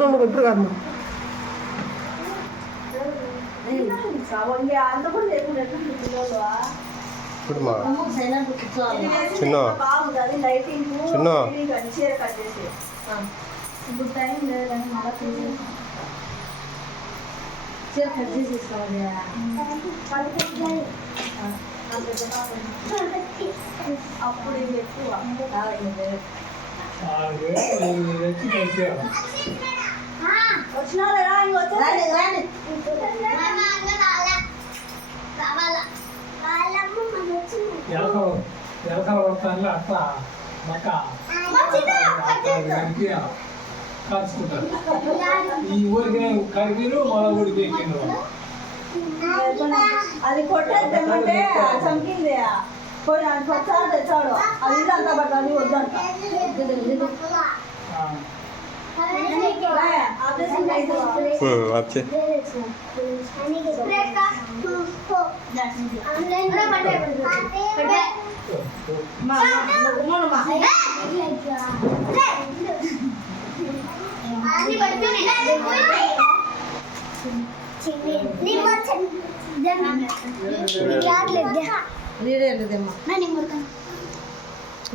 నువ్వు ఇప్పుడు కాదు ఇప్పుడు మా చిన్న చిన్న ఇప్పుడు టైం లేదని మళ్ళీ చీర కట్ చేసేసుకోవాలి. అప్పుడు ఎక్కువ వచ్చినా అట్లా మక్క కాల్చుకుంటారు. ఈ ఊరికి కరిగిరు మన ఊరికి ఎక్కిండ్రు. అది కొట్టేద్దామంటే చంపింది కొట్టాడు తెచ్చాడు. అది ఇదంతా పట్టాలి వద్దంట.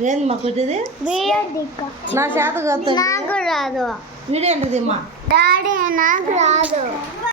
ఏంది మా కొట్టేది నా చేత నాకు రాదు. వీడేంటిది మా డాడీ నాకు రాదు.